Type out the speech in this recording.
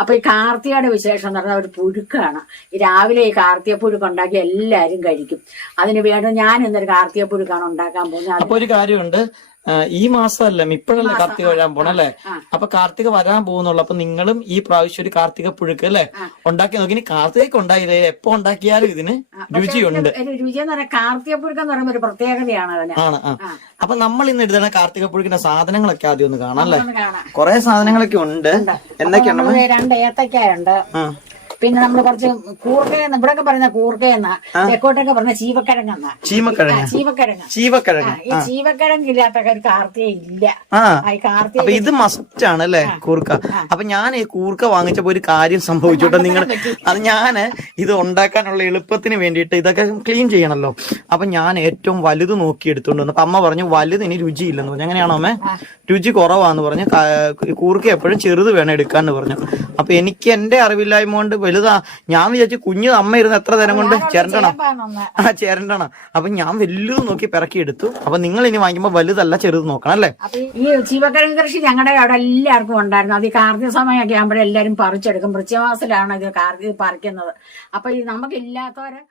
അപ്പൊ ഈ കാർത്തികയുടെ വിശേഷം എന്ന് പറഞ്ഞാൽ ഒരു പുഴുക്കാണ്. ഈ രാവിലെ ഈ കാർത്തിക പുഴുക്ക് ഉണ്ടാക്കി എല്ലാരും കഴിക്കും. അതിന് വേണ്ടി ഞാൻ ഇന്നൊരു കാർത്തിക പുഴുക്കാണ് ഉണ്ടാക്കാൻ പോകുന്നത്. അപ്പൊ ഒരു കാര്യമുണ്ട്, ഈ മാസമല്ല ഇപ്പോഴല്ലേ കാർത്തിക വരാൻ പോണല്ലേ? അപ്പൊ കാർത്തിക വരാൻ പോകുന്നുള്ളു. അപ്പൊ നിങ്ങളും ഈ പ്രാവശ്യം ഒരു കാർത്തിക പുഴുക്ക് അല്ലെ ഉണ്ടാക്കി നോക്കി. ഇനി കാർത്തികയ്ക്ക് ഉണ്ടായില്ലേ, എപ്പോ ഉണ്ടാക്കിയാലും ഇതിന് രുചിയുണ്ട്. രുചി എന്ന് പറഞ്ഞാൽ കാർത്തിക പുഴുക്ക് എന്ന് പറയുമ്പോൾ ഒരു പ്രത്യേകതയാണ് അതിന്. ആണ്. അപ്പൊ നമ്മൾ ഇന്ന് എടുത്ത കാർത്തിക പുഴുക്കിന്റെ സാധനങ്ങളൊക്കെ ആദ്യം ഒന്ന് കാണാം അല്ലെ? കുറെ സാധനങ്ങളൊക്കെ ഉണ്ട്. എന്തൊക്കെയാണ്? 2 ഏത്തക്കായുണ്ട്, പിന്നെ നമ്മൾ കുറച്ച് കൂർക്കയെന്ന് ഇവിടെയൊക്കെ പറയുന്ന കൂർക്കയെന്ന, തെക്കോട്ടൊക്കെ പറഞ്ഞ ചീവക്കിഴങ്ങെന്ന. ചീവക്കിഴങ്ങ്. ഈ ചീവക്കിഴങ്ങില്ലാത്ത ഒരു കാർത്തിക ഇല്ല. അപ്പൊ ഇത് മസ്റ്റ് ആണ് അല്ലെ കൂർക്ക? അപ്പൊ ഞാൻ ഈ കൂർക്ക വാങ്ങിച്ചപ്പോ ഒരു കാര്യം സംഭവിച്ചോട്ടെ നിങ്ങൾ. അത് ഞാന് ഇത് ഉണ്ടാക്കാനുള്ള എളുപ്പത്തിന് വേണ്ടിയിട്ട് ഇതൊക്കെ ക്ലീൻ ചെയ്യണല്ലോ. അപ്പൊ ഞാൻ ഏറ്റവും വലുത് നോക്കി എടുത്തോണ്ട് വന്നു. അപ്പൊ അമ്മ പറഞ്ഞു വലുത് ഇനി രുചിയില്ലെന്ന് പറഞ്ഞു. എങ്ങനെയാണോ അമ്മ? രുചി കുറവാന്ന് പറഞ്ഞു. കൂർക്ക എപ്പോഴും ചെറുത് വേണം എടുക്കാന്ന് പറഞ്ഞു. അപ്പൊ എനിക്ക് എന്റെ അറിവില്ലായ്മ കൊണ്ട് വലുതാ ഞാൻ വിചാരിച്ചു കുഞ്ഞു അമ്മ ഇരുന്ന് എത്ര നേരം കൊണ്ട് ചേരണ്ടണം. അപ്പൊ ഞാൻ വലുത് നോക്കി പിറക്കി എടുത്തു. അപ്പൊ നിങ്ങൾ ഇനി വാങ്ങിക്കുമ്പോ വലുതല്ല ചെറുത് നോക്കണം അല്ലേ? ഈ ചീവക്കിഴങ്ങ് കൃഷി ഞങ്ങളുടെ അവിടെ എല്ലാവർക്കും ഉണ്ടായിരുന്നു. അത് ഈ കാർത്തിക സമയമൊക്കെ ആകുമ്പോഴേ എല്ലാരും പറിച്ചെടുക്കും. വൃശ്ചികമാസത്തിലാണ് ഇത് കാർത്തിക പറിക്കുന്നത്. അപ്പൊ ഈ നമുക്കില്ലാത്തവരെ